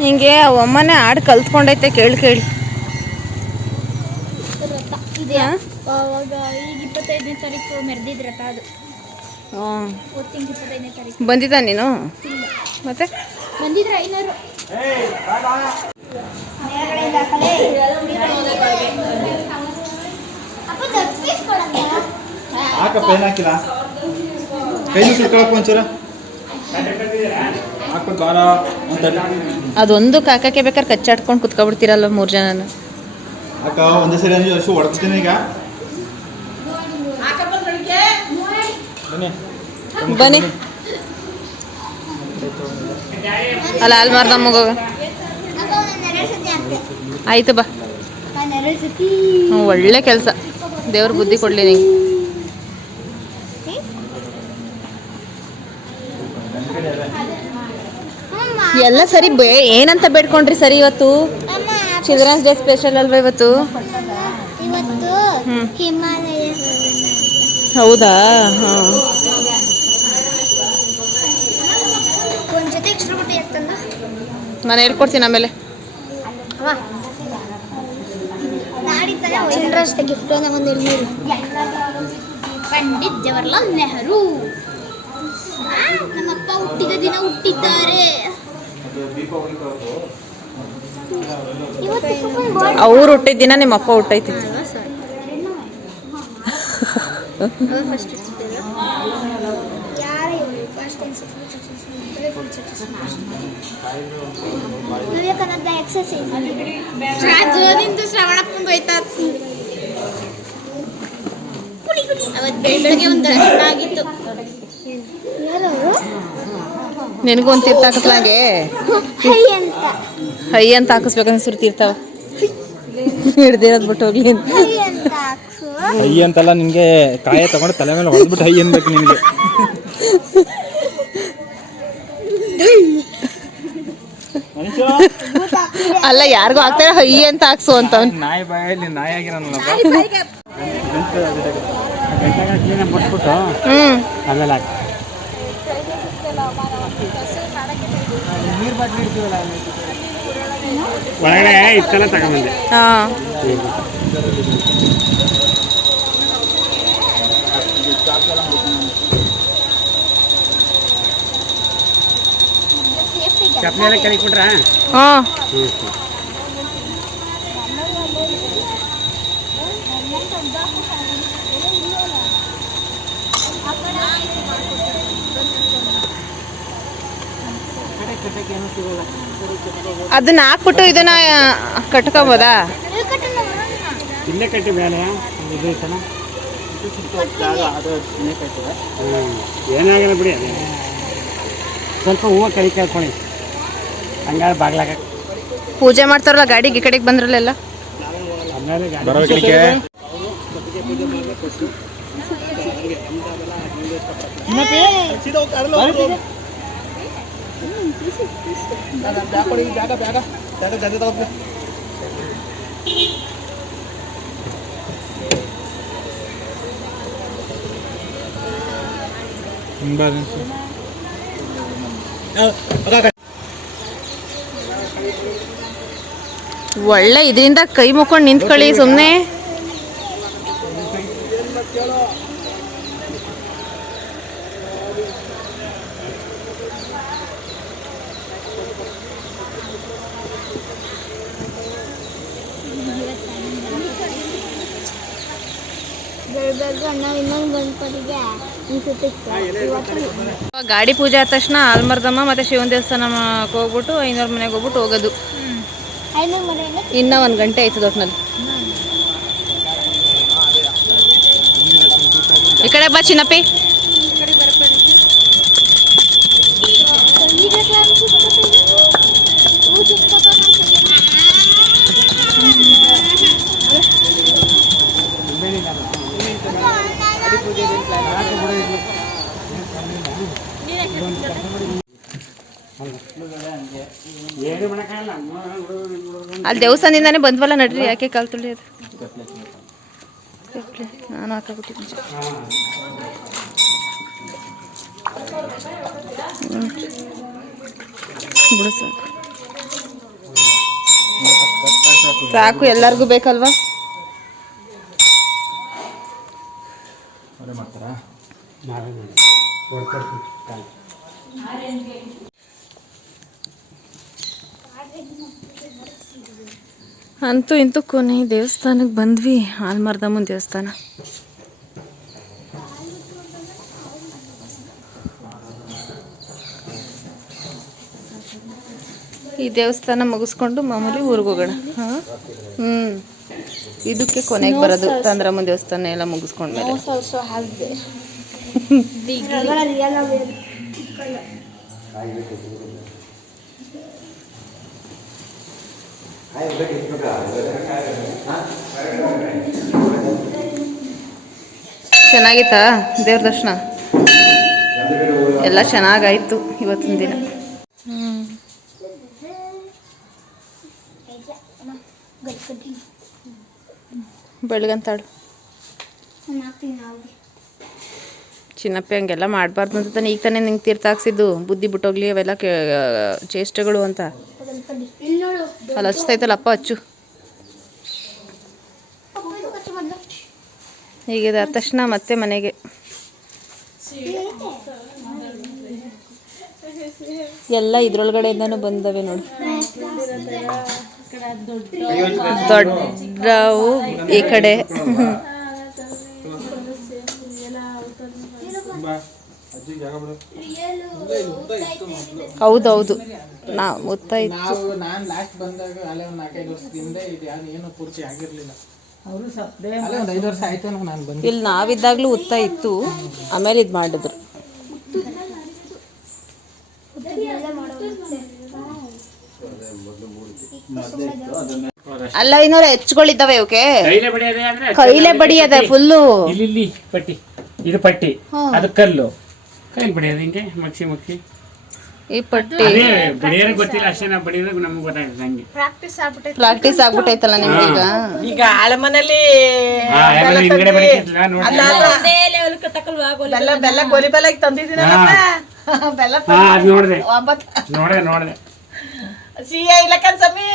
ಹಿಂಗೆ ಒಮ್ಮನೆ ಹಾಡು ಕಲ್ತ್ಕೊಂಡೈತೆ ಕೇಳಿ ಕೇಳಿ. ಇದೆಯಾ ಅವಾಗ ಈಗ 25ನೇ ತಾರೀಕು ಮೆರೆದಿದ್ ರಥ ಅದು. ತಿಂಗ್ 25ನೇ ತಾರೀಕು ಬಂದಿದ್ದ ನೀನು ಮತ್ತೆ ಬಂದಿದ್ರೆ 500 ಹಾಕಪ್ಪ ಏನು ಹಾಕಿಲ್ಲ ಕೈಲಿ ಸುಟ್ಕೊಳಪ್ಪ ಒಂಚೂರು ಹಾಕ್ಬಿಟ್ಟು ಬಾರ ಅಂತ ಅದೊಂದು ಕಾಕಕ್ಕೆ ಬೇಕಾದ್ರೆ ಕಚ್ಚಾಡ್ಕೊಂಡು ಕುತ್ಕೊಬಿಡ್ತೀರಲ್ಲ 3 ಜನನ. ಅಕ್ಕ ಒಂದೇ ಸರಿ ಅಂದ್ರೆ ವರ್ಷ ಹೊಡೆದ್ತೀನಿ ಈಗ. ಬನ್ನಿ ಬನ್ನಿ ಅಲ್ಲ ಅಲ್ಲಿ ಮಾರ್ದ ಮಗೋಗ ಆಯ್ತು ಬಾ. ಒಳ್ಳೆ ಕೆಲಸ, ದೇವ್ರ ಬುದ್ಧಿ ಕೊಡ್ಲಿ ನಿಂಗೆ. ಎಲ್ಲ ಸರಿ ಏನಂತ ಬೇಡ್ಕೊಂಡ್ರಿ ಸರಿ ಇವತ್ತು? ಚಿಲ್ಡ್ರನ್ಸ್ ಡೇ ಸ್ಪೆಷಲ್ ಅಲ್ವಾ ಇವತ್ತು? ಇವತ್ತು ಹಿಮಾಲಯ ಹೌದಾ? ಹಾಂ. ಒಂದು ಜೊತೆ ಎಕ್ಸ್ಟ್ರಾ ಬಟ್ಟೆ ಇರ್ತಲ್ಲ, ನಾನು ಹೇಳ್ಕೊಡ್ತೀನಿ ಆಮೇಲೆ. ಚಿಲ್ಡ್ರನ್ಸ್ ಡೇ ಗಿಫ್ಟ್ ಒಂದು 200. ಪಂಡಿತ್ ಜವಾಹರ್ಲಾಲ್ ನೆಹರು ನಮ್ಮಪ್ಪ ಹುಟ್ಟಿದ ದಿನ ಹುಟ್ಟಿದ್ದಾರೆ. ಅವ್ರು ಹುಟ್ಟಿದ ದಿನ ನಿಮ್ಮ ಅಪ್ಪ ಹುಟ್ಟೈತಿ. ವಿವೇಕಾನಂದ ಎಕ್ಸರ್ಸೈಸ್ ಶ್ರವಣಪ್ಪಂದು ಹೋಯ್ತಾ ಅವತ್ತು ಬೆಳಗ್ಗೆ ಒಂದು ಆಗಿತ್ತು. ನಿನಗೂ ಒಂದು ತೀರ್ಥ ಹಾಕಿಸ್ಲಾಗೆ ಹೈ ಅಂತ ಹಾಕಿಸ್ಬೇಕಂದ್ರೆ ಸುರು ತೀರ್ತಾವ ಹಿಡ್ದಿರೋದು ಬಿಟ್ಟು ಹೋಗ್ಲಿ ಅಂತ. ಹೈ ಅಂತಲ್ಲ, ನಿನಗೆ ಕಾಯ ತಗೊಂಡು ತಲೆ ಮೇಲೆ ಹೊಡೆದ್ಬಿಟ್ಟು ಹೈ ಅನ್ಬೇಕು ನಿನಗೆ. ಅಲ್ಲ ಯಾರಿಗೂ ಆಗ್ತಾರೆ ಹೈ ಅಂತ ಹಾಕ್ಸು ಅಂತ. ನಾಯಿ ಬಾಯಲ್ಲಿ ನಾಯಿ ಆಗಿರೋನಲ್ಲ ಬಿಟ್ಬಿಟ್ಟು ಆಮೇಲೆ ಹಾಕಿ ಒಳಗಡೆ ಇಷ್ಟೆಲ್ಲ ತಗೊಂಬಂದೆ. ಹಾಂ ಚಪ್ಪಲಿ ಎಲ್ಲ ಕೆಳಗೆ ಬಿಟ್ರಾ? ಹಾಂ ಅದನ್ನ ಹಾಕ್ಬಿಟ್ಟು ಇದನ್ನ ಕಟ್ಕೋಬೋದಾ? ಇಲ್ಲೇ ಕಟ್ಟಿ ಬೇರೆ ಇದು ಐತಲ್ಲ, ಏನಾಗಲ್ಲ ಬಿಡಿ. ಅದೇ ಸ್ವಲ್ಪ ಹೂವು ಕೈ ಕೇಳ್ಕೊಳ್ಳಿ, ಹಂಗಾರೆ ಬಾಗ್ಲಾಗ ಪೂಜೆ ಮಾಡ್ತಾರಲ್ಲ ಗಾಡಿಗೆ ಈ ಕಡೆಗೆ ಬಂದ್ರಲ್ಲ. ಆಮೇಲೆ ಒಳ್ಳೆ ಇದರಿಂದ ಕೈ ಮುಕ್ಕೊಂಡು ನಿಂತ್ಕೊಳ್ಳಿ ಸುಮ್ಮನೆ. ಹೇಳ್ಬೇಕು ನಾವು ಇನ್ನೊಂದು ಬಂದ್ಪಟ್ಟಿಗೆ ಅನ್ಸುತ್ತೆ. ಗಾಡಿ ಪೂಜೆ ಆದ ತಕ್ಷಣ ಆಲ್ಮರ್ದಮ್ಮ ಮತ್ತು ಶಿವನ ದೇವಸ್ಥಾನಕ್ಕೆ ಹೋಗ್ಬಿಟ್ಟು ಐನೂರು ಮನೆಗೆ ಹೋಗ್ಬಿಟ್ಟು ಹೋಗೋದು. ಐನೂರು ಮನೆಯಿಂದ ಇನ್ನೂ 1 ಗಂಟೆ ಆಯ್ತದ ಒಟ್ಟಿನಲ್ಲಿ. ಈ ಕಡೆ ಬಾ ಚಿನ್ನಪ್ಪಿ. ಅಲ್ಲಿ ದೇವಸ್ಥಾನದಿಂದಾನೇ ಬಂದ್ವಲ್ಲ ನಡ್ರಿ, ಯಾಕೆ ಕಾಲು ತುಳಿಯೋದು. ನಾನು ಹಾಕಿಬಿಟ್ಟಿದ್ದೆ. ಬಿಡು ಸಾಕು ಸಾಕು, ಎಲ್ಲರಿಗೂ ಬೇಕಲ್ವಾ. ಅಂತೂ ಇಂತೂ ಕೊನೆ ದೇವಸ್ಥಾನಕ್ಕೆ ಬಂದ್ವಿ, ಆಲ್ಮರ್ದಮ್ಮನ ದೇವಸ್ಥಾನ. ಈ ದೇವಸ್ಥಾನ ಮುಗಿಸ್ಕೊಂಡು ಮಾಮೂಲಿ ಊರಿಗೆ ಹೋಗೋಣ. ಇದಕ್ಕೆ ಕೊನೆಗೆ ಬರೋದು ತಾಂದ್ರಮ್ಮನ ದೇವಸ್ಥಾನ ಎಲ್ಲ ಮುಗಿಸ್ಕೊಂಡ್ಮೇಲೆ. ಚೆನ್ನಾಗಿತ್ತಾ ದೇವ್ರ ದರ್ಶನ? ಎಲ್ಲ ಚೆನ್ನಾಗಾಯ್ತು ಇವತ್ತಿನ ದಿನ. ಬೆಳಗಂತಾಳು ಚಿನ್ನಪ್ಪಿ ಹಂಗೆಲ್ಲ ಮಾಡಬಾರ್ದು ಅಂತ ತಾನೆ ಈಗ ತಾನೇ ನಿಂಗೆ ತೀರ್ಥ ಹಾಕ್ಸಿದ್ದು, ಬುದ್ಧಿ ಬಿಟ್ಟೋಗ್ಲಿ ಅವೆಲ್ಲ ಚೇಷ್ಟೆಗಳು ಅಂತ. ಅಲ್ಲಿ ಹಚ್ತೈತಲ್ಲ ಅಪ್ಪ ಹಚ್ಚು. ಹೀಗೆ ಆದ ತಕ್ಷಣ ಮತ್ತೆ ಮನೆಗೆ. ಎಲ್ಲ ಇದ್ರೊಳಗಡೆಯಿಂದನೂ ಬಂದವೆ ನೋಡಿ. ದೊಡ್ಡವು ಈ ಕಡೆ. ಹೌದೌದು, ಗೊತ್ತಾಯ್ತು. ನಾನು ಲಾಸ್ಟ್ ಬಂದಾಗ ಅಲ್ಲೇ ಒಂದು 4-5 ವರ್ಷದಿಂದ ಇದು ಏನು ಪೂರ್ತಿ ಆಗಿರ್ಲಿಲ್ಲ. ಅಲ್ಲೇ ಒಂದು 5 ವರ್ಷ ಆಯ್ತು ನಾನು ಬಂದು. ಇಲ್ಲಿ ನಾವಿದ್ದಾಗ್ಲೂ ಉತ್ತ ಇತ್ತು, ಆಮೇಲೆ ಇದು ಮಾಡಿದ್ರು. ಅಲ್ಲ ಇನ್ನೂರ ಹೆಚ್ಚುಗಳಿದ್ದಾವೆ ಇವಕ್ಕೆ. ಕೈಲೇ ಬಡಿಯದೆ ಫುಲ್ಲು. ಇಲ್ಲಿ ಪಟ್ಟಿ, ಇದು ಪಟ್ಟಿ, ಅದು ಕಲ್ಲು. ಕೈಲಿ ಬಡಿಯೋದು ಹಿಂಗೆ ಮಗ್ಸಿ ಈ ಪಟ್ಟಿ ಬಡಿಯೋದು ಗೊತ್ತಿಲ್ಲ ಅಷ್ಟೇ. ನಾವು ಬಡಿಯೋದು ನಮ್ಗೆ ಗೊತ್ತಾಗ್ತದೆ ಹಂಗೆ. ಪ್ರಾಕ್ಟೀಸ್ ಆಗ್ಬಿಟ್ಟೈತಲ್ಲ ನಿಮ್ಗೀಗ. ಈಗ ಆಳಮನಲ್ಲಿ ಹಿಂಗಡೆ ಬಡಿತಿದ್ಲ ನೋಡಿ. ಬೆಲ್ಲ ಬೆಲ್ಲ ಗೋಲಿ ಬೆಲ್ಲ ತಂದಿದ್ದೀನಿ ಬೆಲ್ಲ ಅದು ನೋಡ್ದೆ ಸಿಹಿ ಇಲ್ಲ ಕನ್ಸಮ್ಮಿ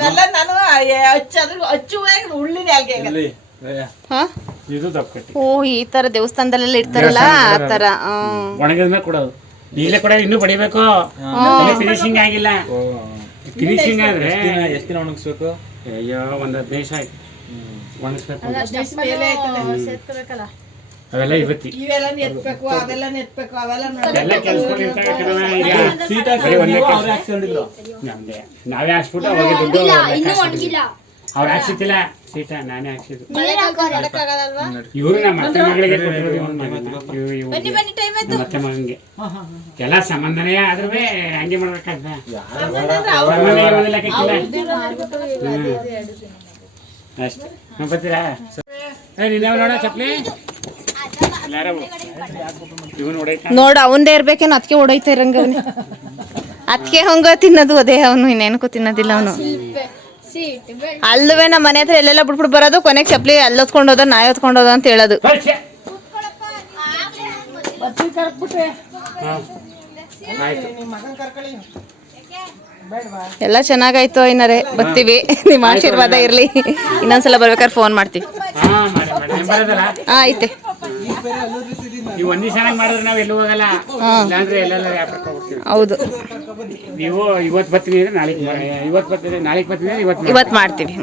ಬೆಲ್ಲ ನಾನು ಹಚ್ಚುವ ಉಳ್ಳಿನ ಅಲ್ಗೆ. ಇದು ದಪ್ಪಕಟ್ಟಿ. ಓ ಈ ತರ ದೇವಸ್ಥಾನದಲ್ಲೆಲ್ಲ ಇರ್ತಾರಲ್ಲ ಆ ತರ. ಒಣಗಿದ್ಮೇಲೆ ಕೊಡೋದು, ಈಗಲೇ ಕೊಡೋದು. ಇನ್ನೂ ಬಡಿಬೇಕು, ಫಿನಿಶಿಂಗ್ ಆಗಿಲ್ಲ. ಫಿನಿಶಿಂಗ್ ಆದ್ರೆ ಎಷ್ಟು ದಿನ ಒಣಗಿಸ್ಬೇಕು? ಅಯ್ಯೋ 1 15 ಆಯ್ತು ಒಣಗಿಸ್ಬೇಕು. ಅವೆಲ್ಲ ಇವತ್ತಿ ಇವೆಲ್ಲ ನೆತ್ಬೇಕು, ಅವೆಲ್ಲ ನೆತ್ಬೇಕು, ಅವೆಲ್ಲ ಎಲ್ಲ ನಾವೇ ಹಾಕ್ಸ್ಬಿಟ್ಟು ಅವಾಗ ದುಡ್ಡು ಅವ್ರು ಹಾಕ್ಸಿತ್ತಿಲ್ಲ ಸೀಟ, ನಾನೇ ಹಾಕ್ಸಿದ್ದು. ಇವ್ರು ನಮ್ಮ ಅತ್ತೆ ಮಗಳಿಗೆ ಮತ್ತೆ ಮಗಂಗೆ ಎಲ್ಲ ಸಂಬಂಧನೇ ಆದ್ರೂ ಹಂಗೆ ಮಾಡ್ಬೇಕಾಗ್ದ. ಅಷ್ಟೇ. ಬರ್ತೀರಾ? ನೀವ್ ನೋಡ ಚಪ್ಲಿ ನೋಡ ಅವಂದೇ ಇರ್ಬೇಕೇನು, ಅದಕ್ಕೆ ಹೊಡೈತಾ ಇರಂಗ ಅವನು. ಅದಕ್ಕೆ ಹಂಗ ತಿನ್ನೋದು ಅದೇ ಅವನು, ಇನ್ನೇನಕ್ಕೂ ತಿನ್ನೋದಿಲ್ಲ ಅವನು. ಅಲ್ಲವೇ ನಮ್ಮ ಮನೆ ಹತ್ರ ಎಲ್ಲೆಲ್ಲ ಬಿಟ್ಬಿಟ್ಟು ಬರೋದು, ಕೊನೆಗೆ ಚಪ್ಲಿ ಅಲ್ಲಿ ಹೊತ್ಕೊಂಡು ಹೋದ, ನಾಯಿ ಹೊತ್ಕೊಂಡು ಹೋದ ಅಂತ ಹೇಳೋದು. ಎಲ್ಲ ಚೆನ್ನಾಗಾಯ್ತು ಐನರೇ, ಬರ್ತೀವಿ. ನಿಮ್ಮ ಆಶೀರ್ವಾದ ಇರ್ಲಿ. ಇನ್ನೊಂದ್ಸಲ ಬರ್ಬೇಕಾದ್ರೆ ಫೋನ್ ಮಾಡ್ತೀವಿ. ಆಯ್ತೆ. ನೀವು ಒಂದೇ ಚೆನ್ನಾಗಿ ಮಾಡಿದ್ರೆ ನಾವು ಎಲ್ಲೂ ಹೋಗಲ್ಲ, ಇಲ್ಲಾಂದ್ರೆ ಎಲ್ಲೆಲ್ಲ ವ್ಯಾಪಾರಕ್ಕೆ ಹೋಗ್ತೀವಿ. ಹೌದು, ನೀವು ಇವತ್ತು ಬರ್ತೀನಿ ಅಂದ್ರೆ ನಾಳೆಗೆ, ಇವತ್ತು ಬರ್ತೀನಿ ನಾಳೆಗೆ ಬರ್ತೀನಿ, ಇವತ್ತು ಮಾಡ್ತೀವಿ.